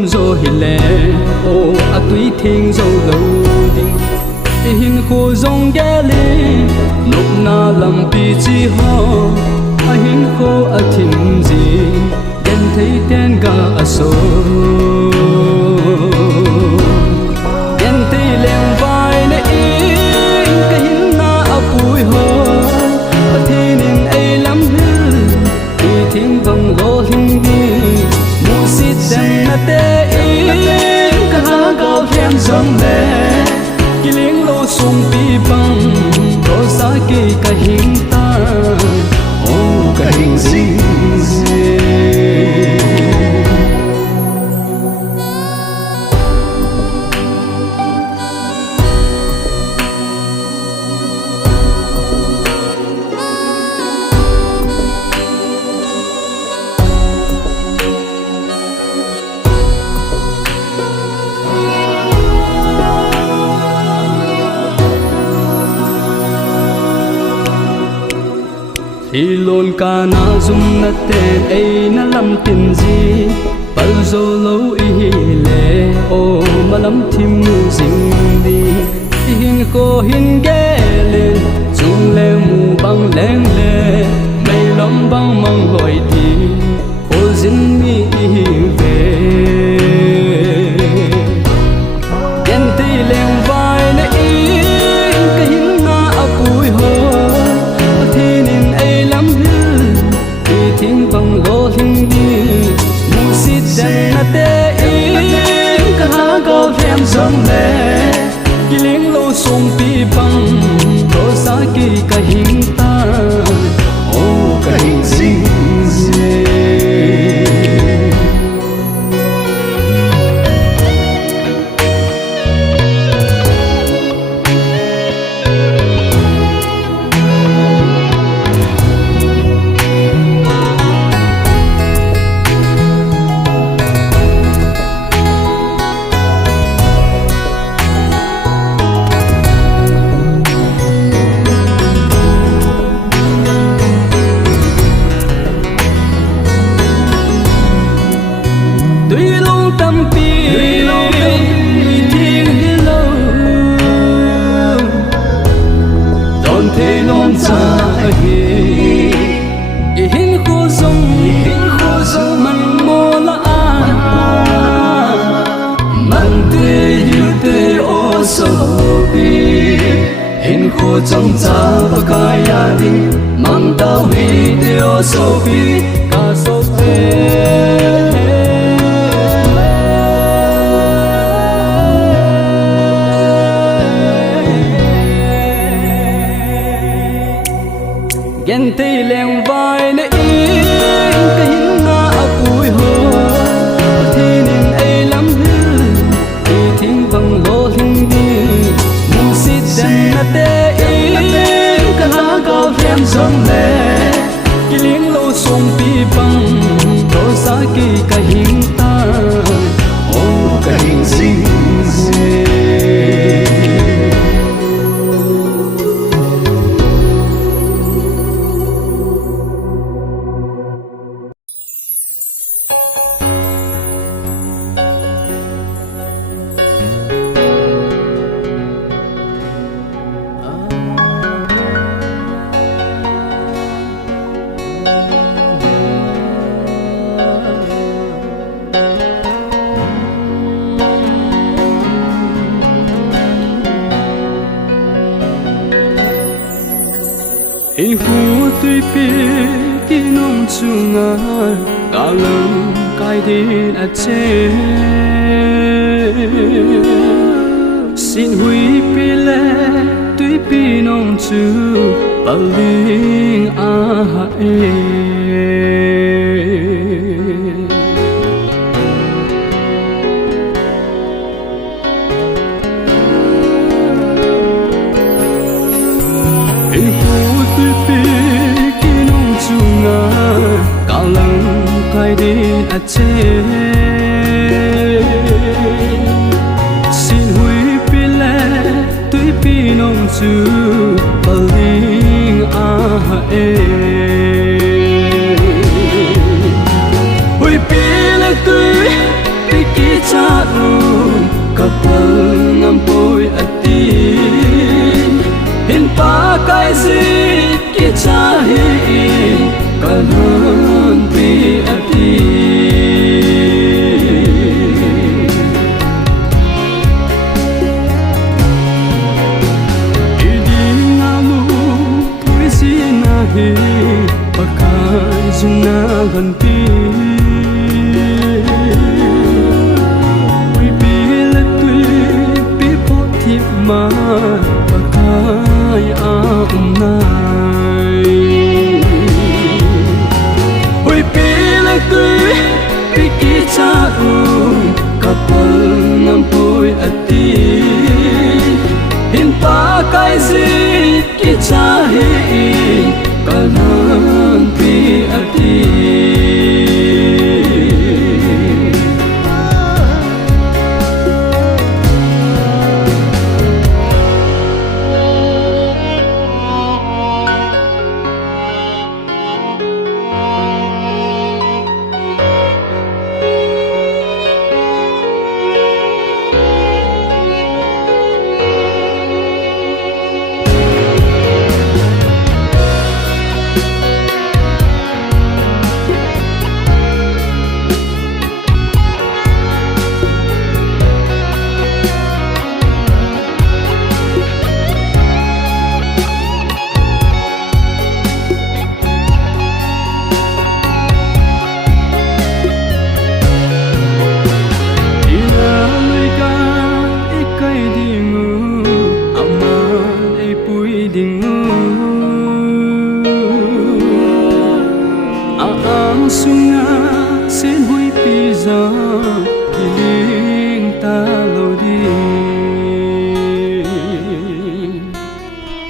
lom zo hile o atui thing zo lo ding hin kho zong gele nok na lam pi chi ho a hin kho a thin ji den thei ten ga aso den thei lem vai le in ka hin na apui ho a thin in ai lam hil ti thing bang lo hin ni mu sit den na te in ka ha gao hem zong le kiling lo sung pi bang ko sa ke ka hin ta o ka hin sing hi lon ka na zum na ten ai na lam tin ji pal zo lo i hi le o malam thim nu jing di hin ko hin ge le chung le mu bang leng le mai lom bang mang loi ti o jin mi hi ve gen ti leng vai le in ka hin na apui ho thing bang lo hin di mu sit den na te in ka ha go hem zong le kiling lo sung pi bang ko sa ki ka hin ta o ka hin sing se trong cha và cái gia đình mang tao đi theo sâu phi cả sâu phê gen tây leng vai ne in ka hin na apui ho thin in ai lam hil ti thing bang lo hin di mu sit den na te hem zong le kiling lo sung pi bang ko sa ki ka hin ta o ka hin sing se in hu tui pi ki nong chunga ka lang kai din a che sin hui pi le tui pi nong chu paling a ha e kai din a che sin hui pi le tui pi nong chu paling a ha e hui pi le tui pi ki cho kỳ linh ta lâu đi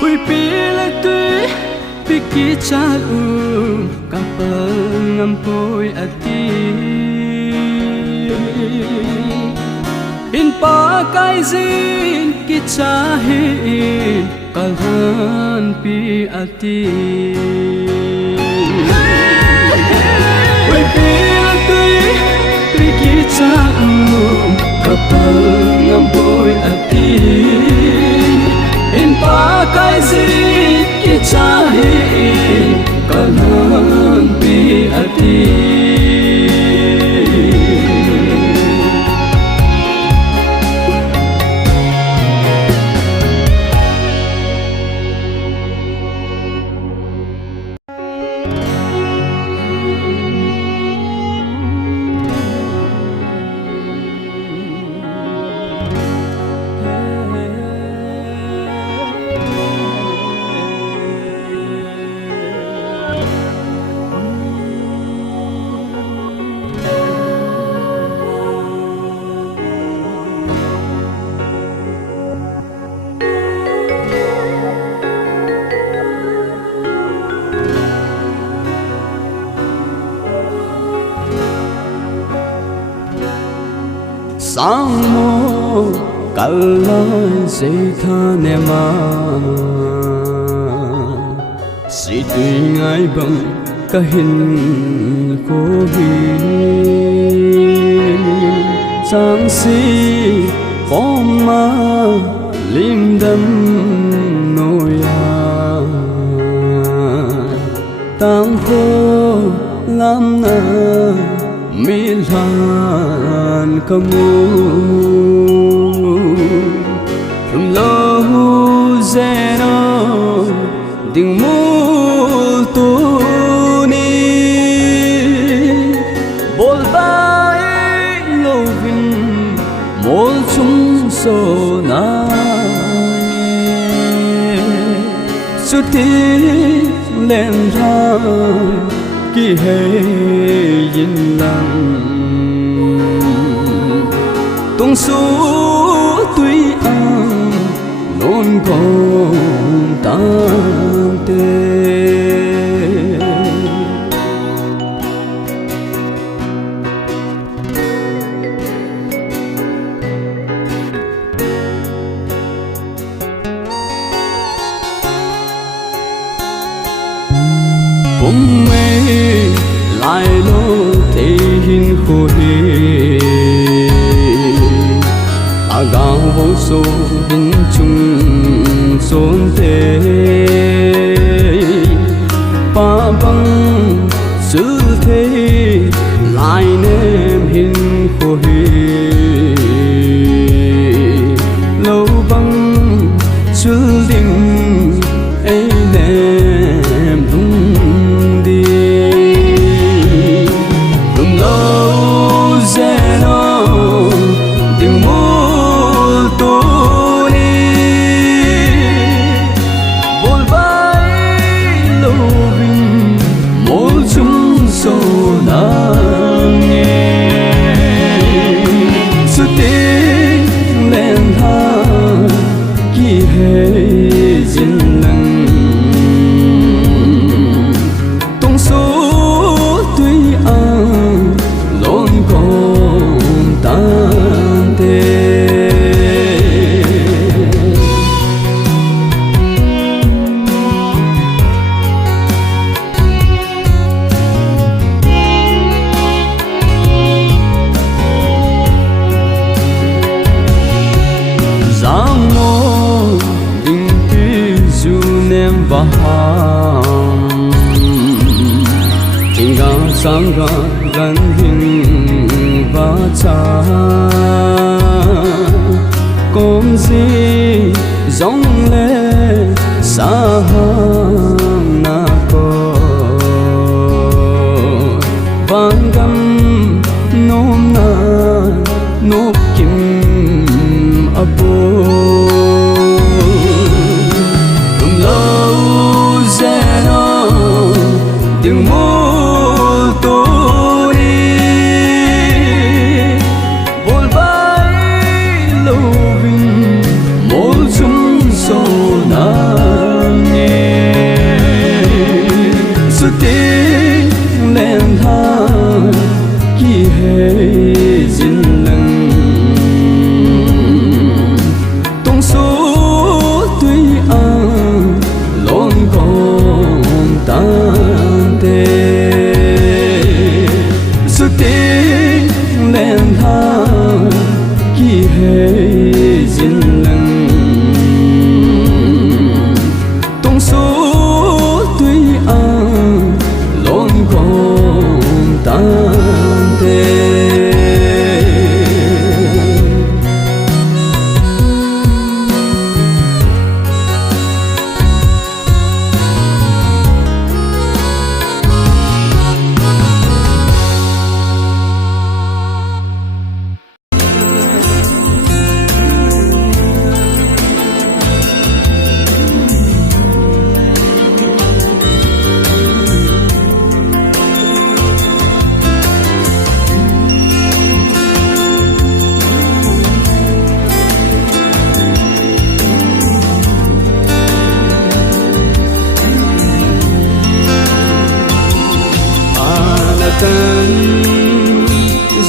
ui pi lại tuy pi kỳ cha cặp ngâm bôi ati in pa kai zin kỳ cha hi kalhan pi ati ui pi lại tuy kỳ cha cặp ngâm bôi ati in pa kai zin kỳ cha hi kalhan pi ati sang mô cả lời dây tha nè mà si tuy ngài bằng cả hình cô hi giang si có ma lim đâm nôi à tang khô lam na mi lan kamu from lo zero ding mu tu ni bol bai lovin mol chung so na suti len ra kỳ hệ yên lặng tung số tuy an luôn còn tan tê bông mê lại lô thể hình khô hề à gạo vô số hình chung xôn tê ba băng giữ thế lại nêm hình khô hề lâu băng giữ đình ấy nêm đúng sang ra gần hình và cha com gì giống lệ xa hàng na co vang gam nôm na nốt kim abo lâu zeno tiếng mô hay dinh lăng tung số tuy lon con tan tê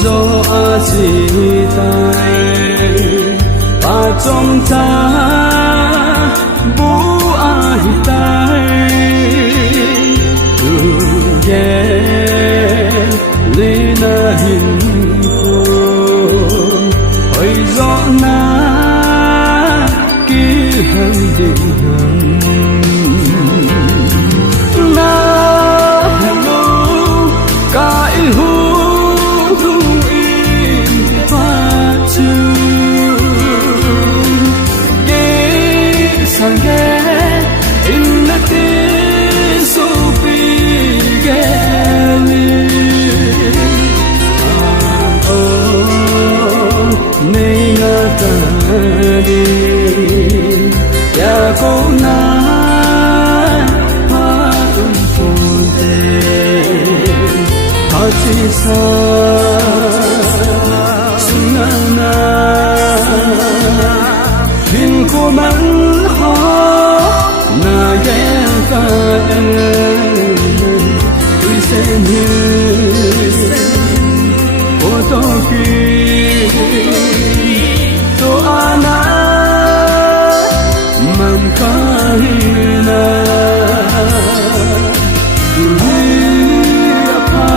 gió chỉ tay và trong ta bố ai tay từ ghé lên hình khôn ôi gió na kia hàng định ya cô na ha tung phun te ha chi sa sunana bin cô man ha na ye ka tuy sen hi o to ki to ana man kahina dunia pa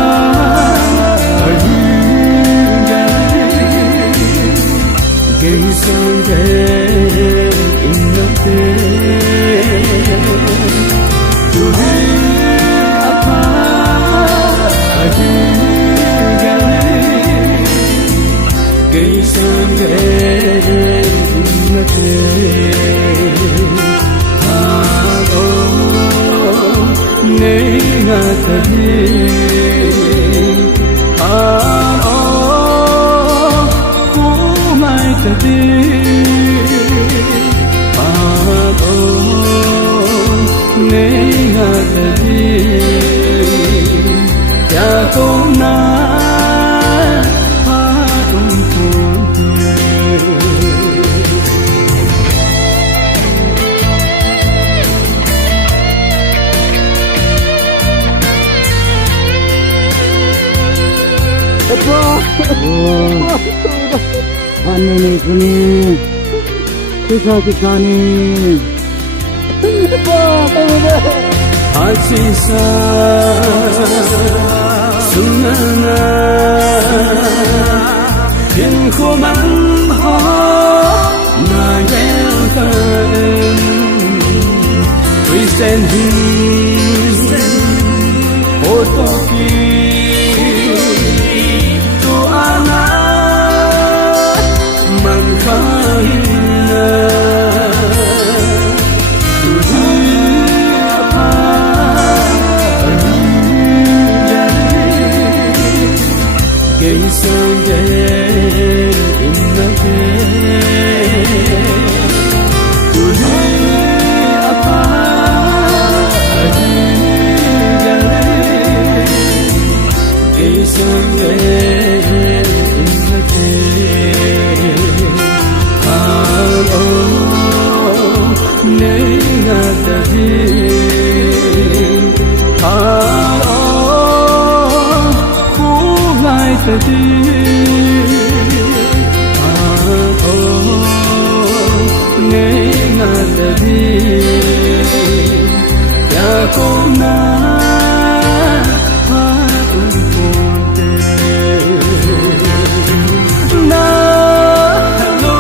ahinga geisangge innate dunia pa ahinga geisangge innate tadi ku mai tadi nenga tadi ya ko na Ani kuni kisah ni Asisa sunana in ko man ha na gel kan we send him otoki to ana man kahina tadi nenga tadi ya ko na na hello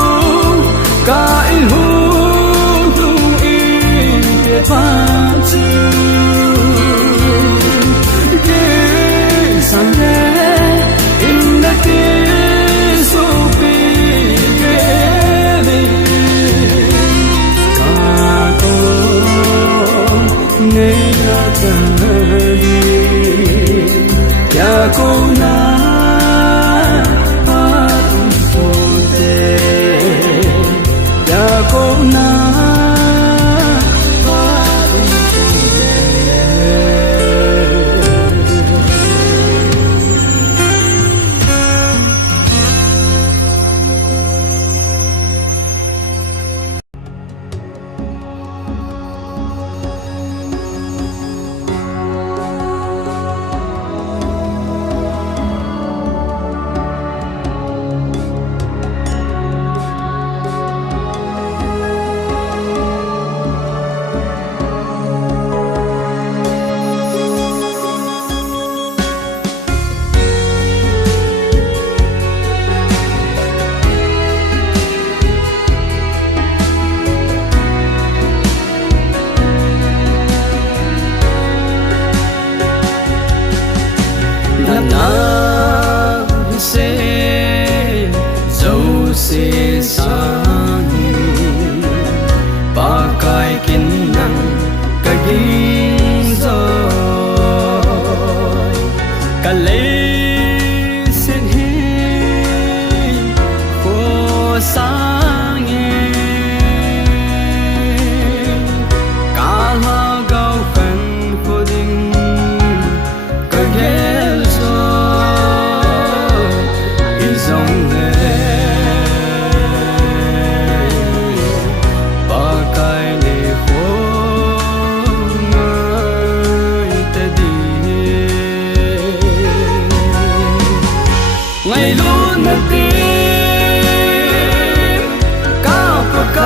sang ba kai kin nang ka ging zo ka le sin hi ko sang ka la gao khan ko ding ka gel zo is on ngày luôn mất tim cao và cay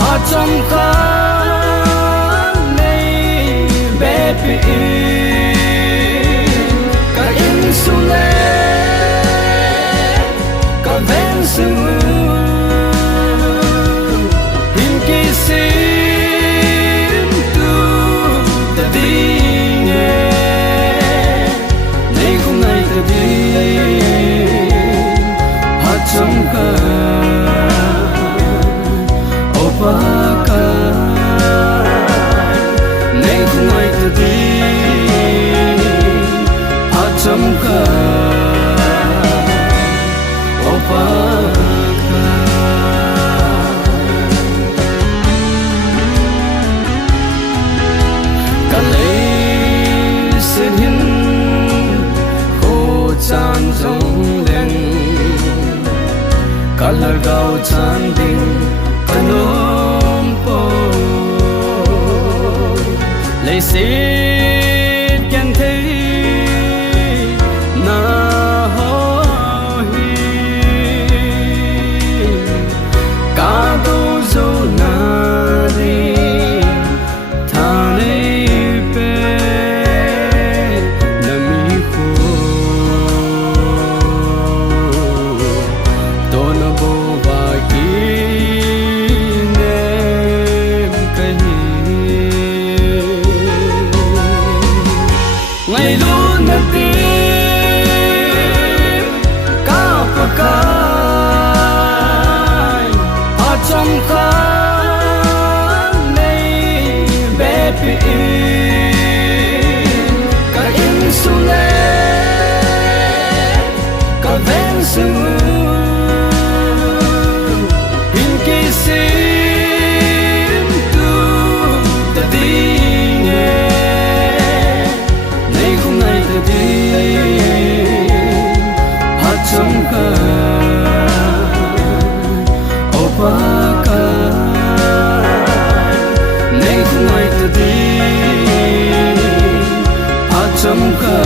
ở trong khán này bé bị cả in su lê cả ven sương hình kỳ xin tu ta đi trong cả opa cả nên không ai tự tin trong cả opa cả lấy xin hin khô chan rong lên color gao chan ding kanom po lấy xin can thấy na ho hi ca do zo na ri tha nei pe na mi ko ngày luôn mất tim cao và cay ở trong khán này bé bị cả in su lê cả ven sương hình kỳ xin tu ta đi trong cả opa cả nên không ai tự tin trong cả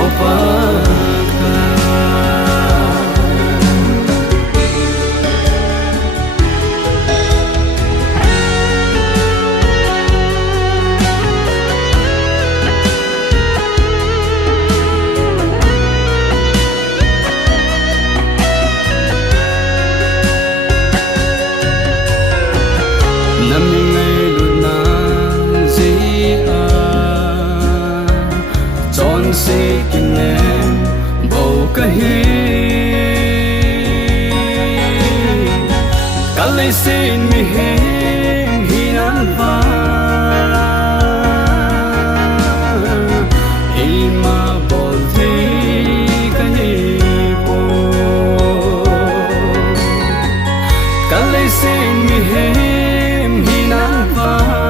opa năm ngày luôn na gì tròn xe kinh em bầu ca hi cả lấy xin mi hem hi nan va hi ma bol thi ca hi po cả lấy xin mi hem hi nan va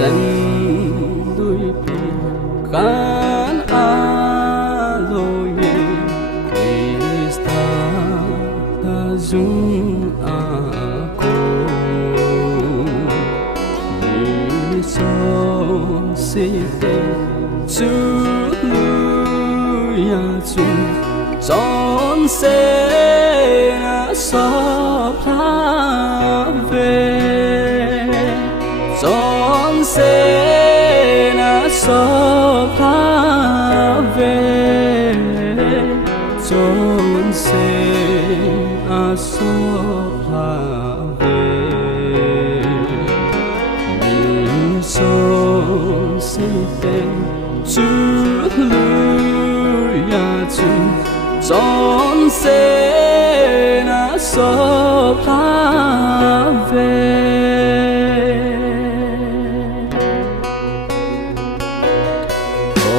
sen đuôi pi can aloe Krista ta dung ako ni so si te chu lu ya chu chọn sẽ so pha về chọn sẽ so pha về chọn sẽ so pha về mi chọn sẽ tên chú lưu ya chú chọn sẽ so pha về ô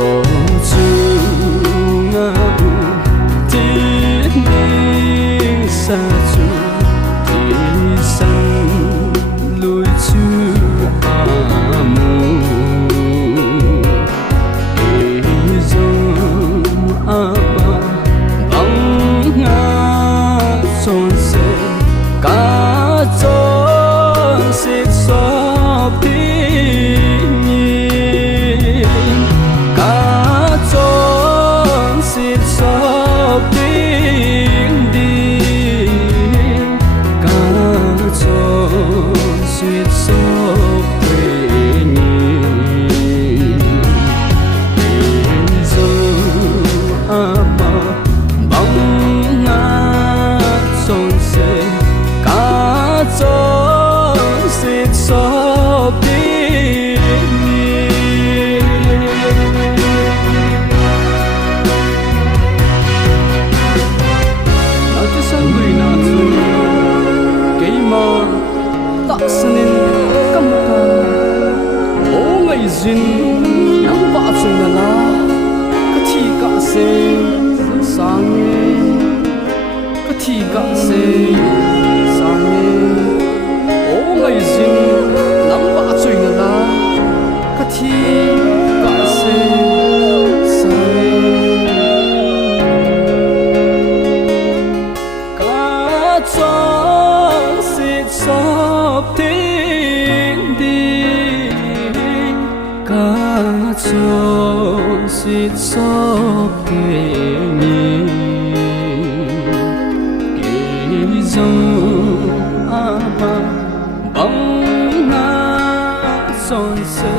chú ngã bu thiên đi xa chú đi sang lối chú amu ý dòng ama băng ngã son se cả chốn xịt xóp tiếng nhìn cả chốn xịt xóp tiếng đi cả chốn xịt xóp tiếng nhìn in dấu ama băng ngã son se cả chốn xịt xóp tiếng nhìn nào chứ sang người nào thương cây mà tạ sinin căm ca ô ngày duyên nắng vã chung là cái thi cả se sang nghe cái thi cả se ô ngày duyên nắng vã chung là cái thi cả se sang cả chốn xịt xóp tiếng đi cả chốn xịt xóp tiếng nhìn kỳ dòng ama băng ngã son se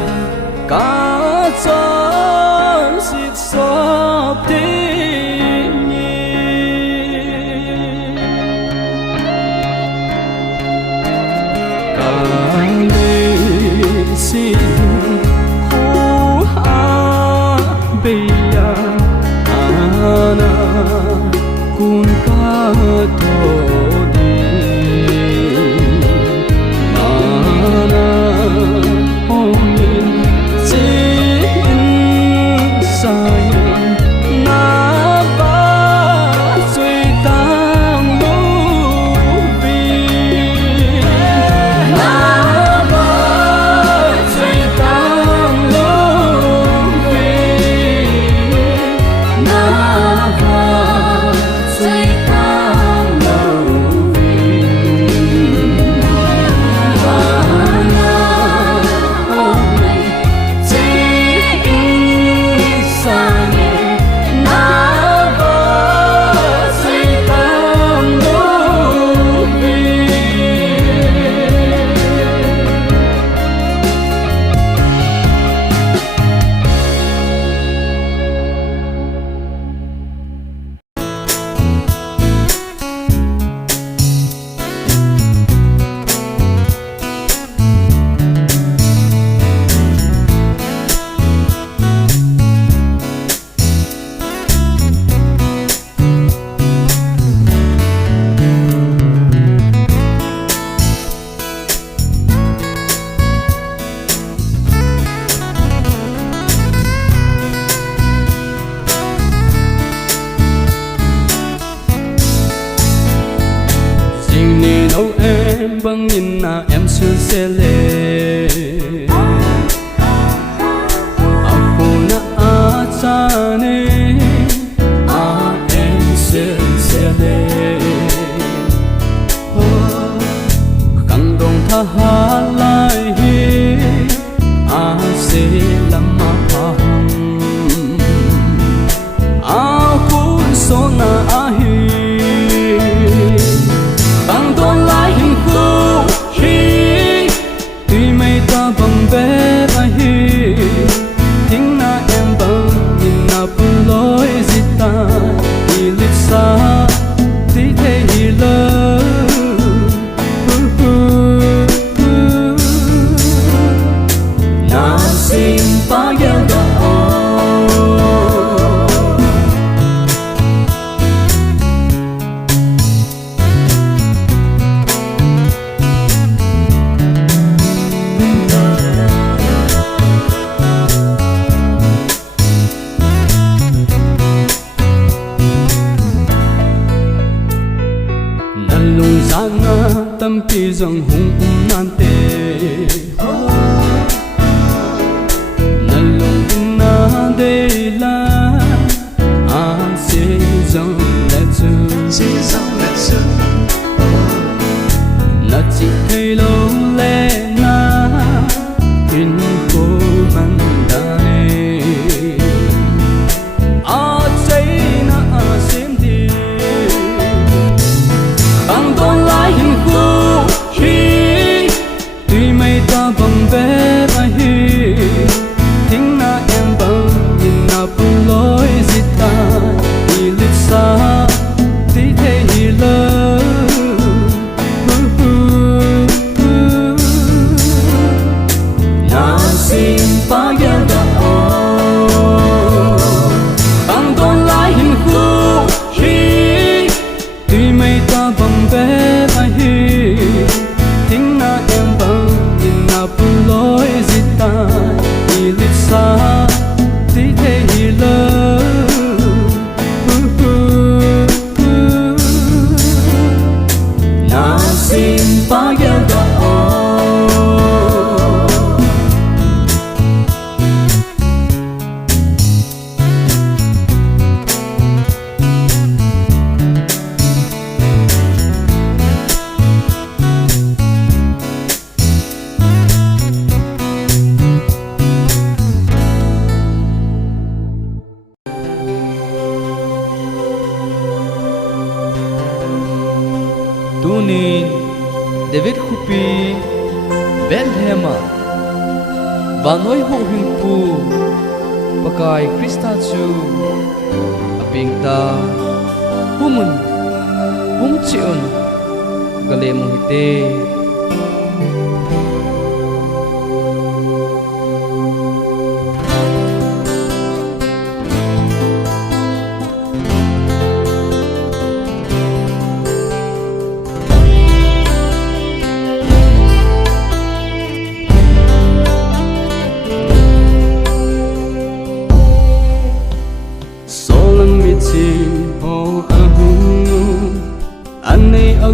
cả chốn xịt xóp tiếng nhìn cả lệ xin hu ha beya ana kun ka to băng nhìn em xưa xe lệ lai hi a se lama pa a ku so na a hi bang don lai hin khu hi tuy mây ta bang be a hi thing na em bang in na pu loi zita i lit sa ti the hi lo lung zanga tâm pi dòng hùng nan tê na lung na de la a se dòng lệ chu na chỉ thấy lâu lệ na in cô man đane a say na a sim đi bang don lai hin khu hi tuy mây ta bang be a hi thing na em bang in na pu loi zita i lit sa ti the hi lo na sim pa ya da o bang don lai hin khu hi tuy mây ta bang be a hi thing na em bang in na pu loi zita i lit sa ti the hi lo na sim pa ya da o tunin David Khupi Bethlehem Vanoi ho hingpu pakai Krista chu apingta humun humchiun galem hite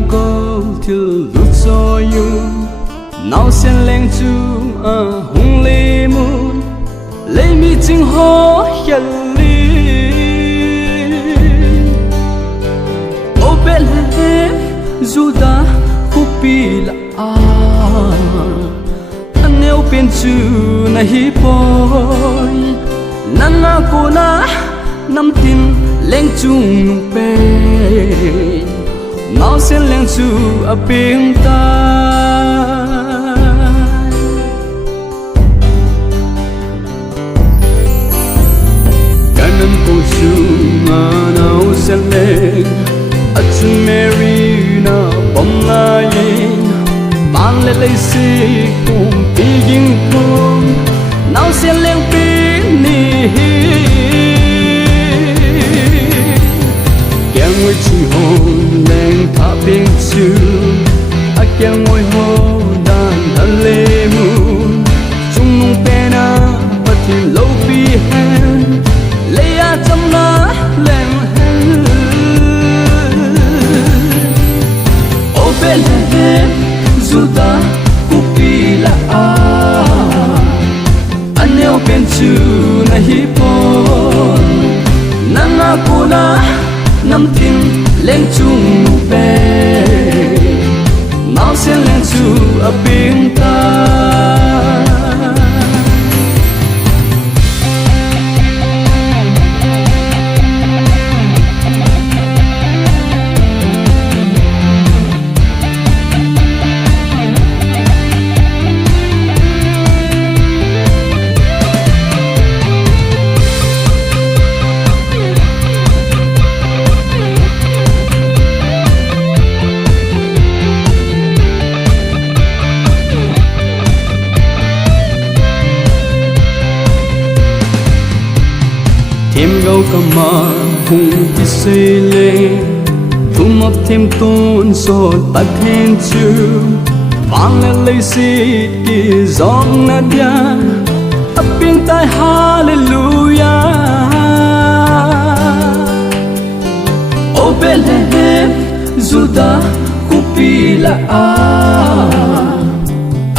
go till lúc cho you nào sen leng chu a hung le mun lấy mi ching ho hiền li o bele juda Khupi la a aneu pen chu na hi boy nana ko na nam tin leng chung nung pe mau sen leng chu a ping ta kanan ko chu ma nau sen leng a chu Mary na bom lai ban le le si kum pi ging kum nau sen leng pi ni keng we chi hon leng tha ping chu a keng ngoi ho dan han le mu chung nung pe na pathi lo pi hen le ya cham na leng hen o Bethlehem Juda Khupi la a aneo pen chu na hi pon nanga kuna nam tin leng chung pe mau sen leng chu a pi kama hung pisele tum up thêm tôn so tắc hen chu vang lên lấy xịt kỳ giọng nát ya ấp bên tai hallelujah o Bethlehem Judah kupila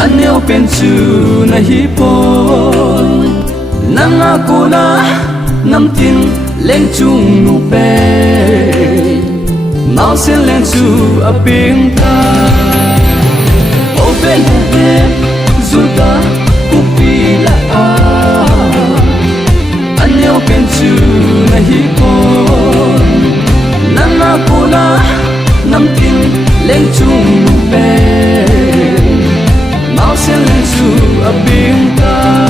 aneo penchu na hipon nangakuna nam tin lên chung nu pe mau sen lên chu a ping ta o Bethlehem Judah kupila aneo penchu na hipon nangakuna nam tin lên chung nu pe mau sen lên chu a ping ta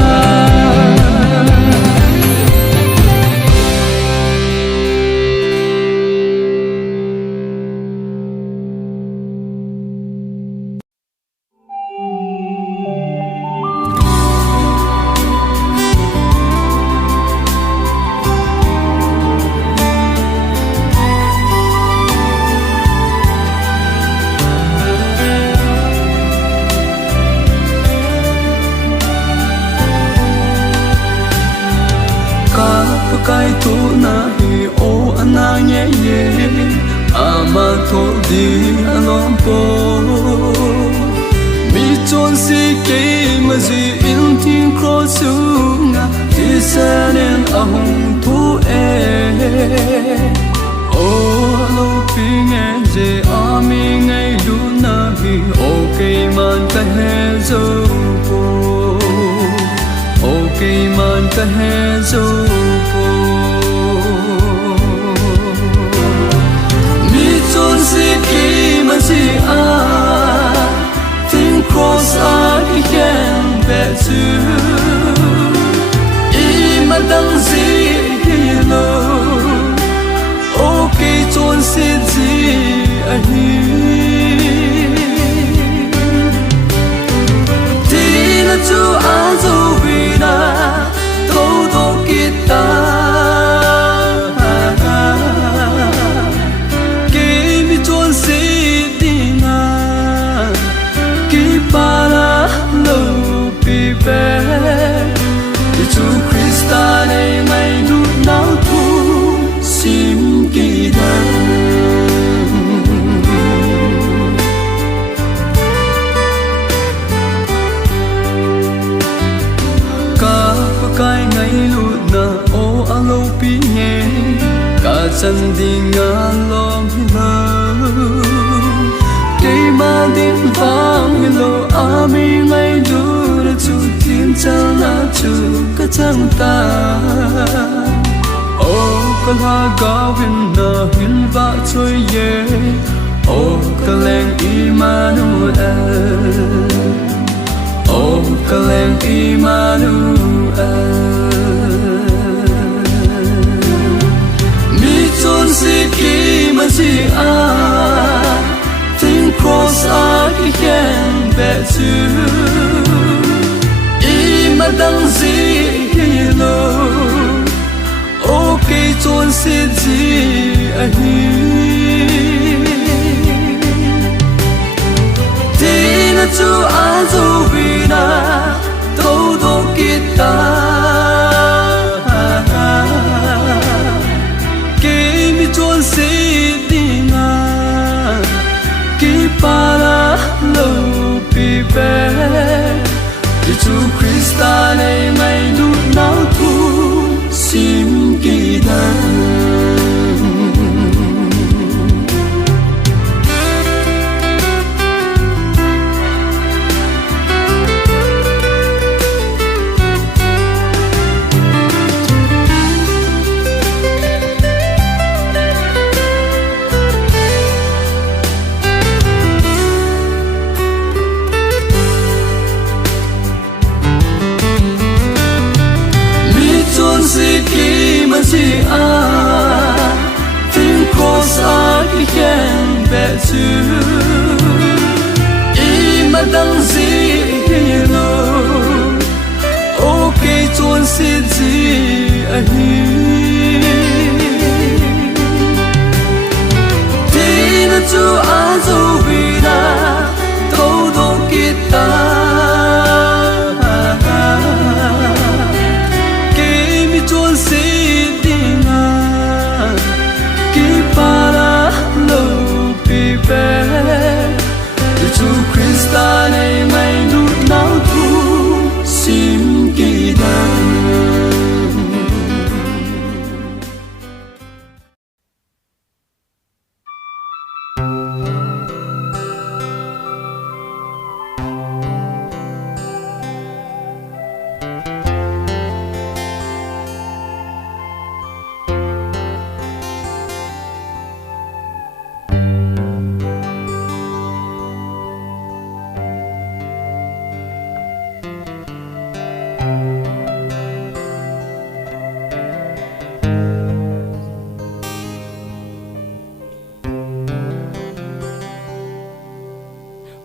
kai tu na hi o ana nye ye ama tho di alom po mi chon si ke ma ji in tin cross nga ti sanen ahong tu e o lo ping e je ami ngai lu na hi o ke man ta he zo po o ke man ta he zo cross I can bet to imadang zilo okay chon si ji ahi tina chu azo vina todo kita kimi chon si para lo pi be tu Krista nei mai lu nau tu sim ki dan ka pakai ngai lu na o alo pi nge ka chan ding alom la ma din vang lo ami ngai du ra chu tin chal na chu ka chang ta o ka la ga win na hin va choi ye o ka leng Emmanuel o ka leng Emmanuel mi chon si ki ma si a cross I can bet to imadang zilo okay chon si ji ahi tina chu azo vina todo kita kimi chon si para lo pi be tu Krista nei mai lu nau tu sim ki dan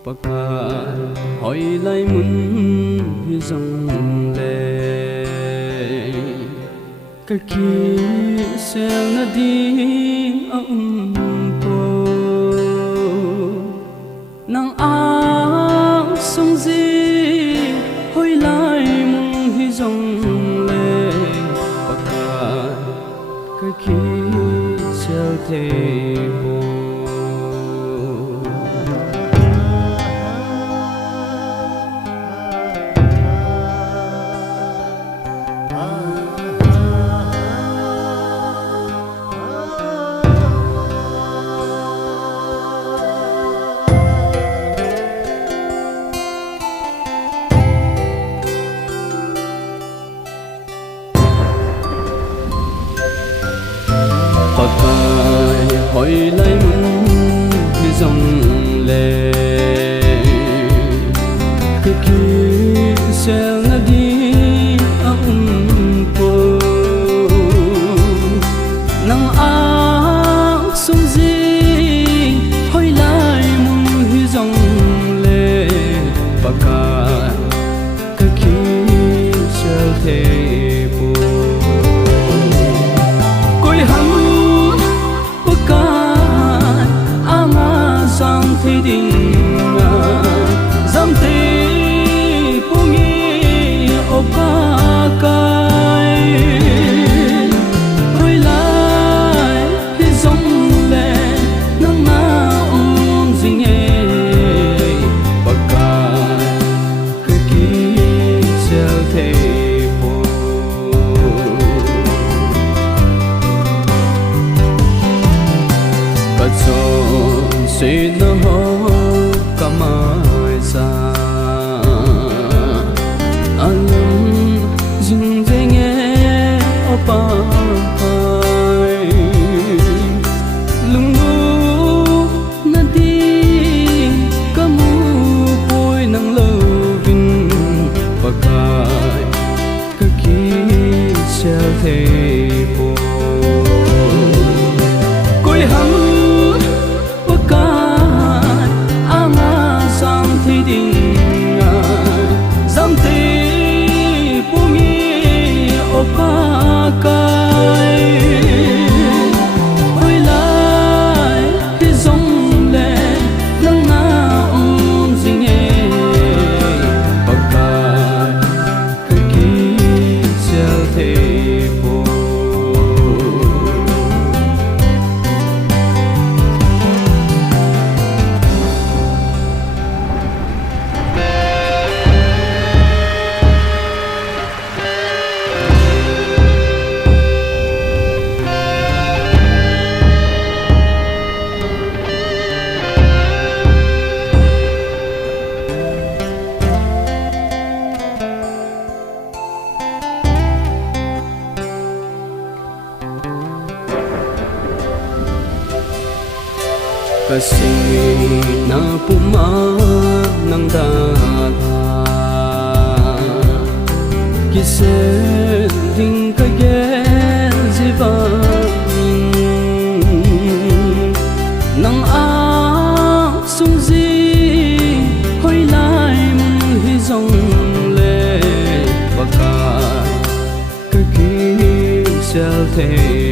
baka hỏi lại muốn hi dòng lệ cái kia sẽ na đi po nang ang song gì hỏi lại muốn hi dòng lệ baka cái kia sẽ thế baka hỏi lại muốn hi dòng lệ cái kia sẽ na đi po nang ang sung gì hỏi lại muốn hi dòng lệ baka cái kia sẽ thế thì đình dám tê pungi opa kai hồi lại thì giống lệ nắng na dinh nghe baka cái kia sẽ thế po cất gió say no kamai sa alam jing jenge opa pai lungu na di kamu poi nang lovin pakai ka ki sel the po koi ham thì đình dám tê pungi opa kai hồi lại thì giống lệ nắng na dinh nghe baka cái kia sẽ thế po kasi na puma ng data kisending kaya zivamin nang ang sungzi hoy lai mong hizong le baka kaki sel te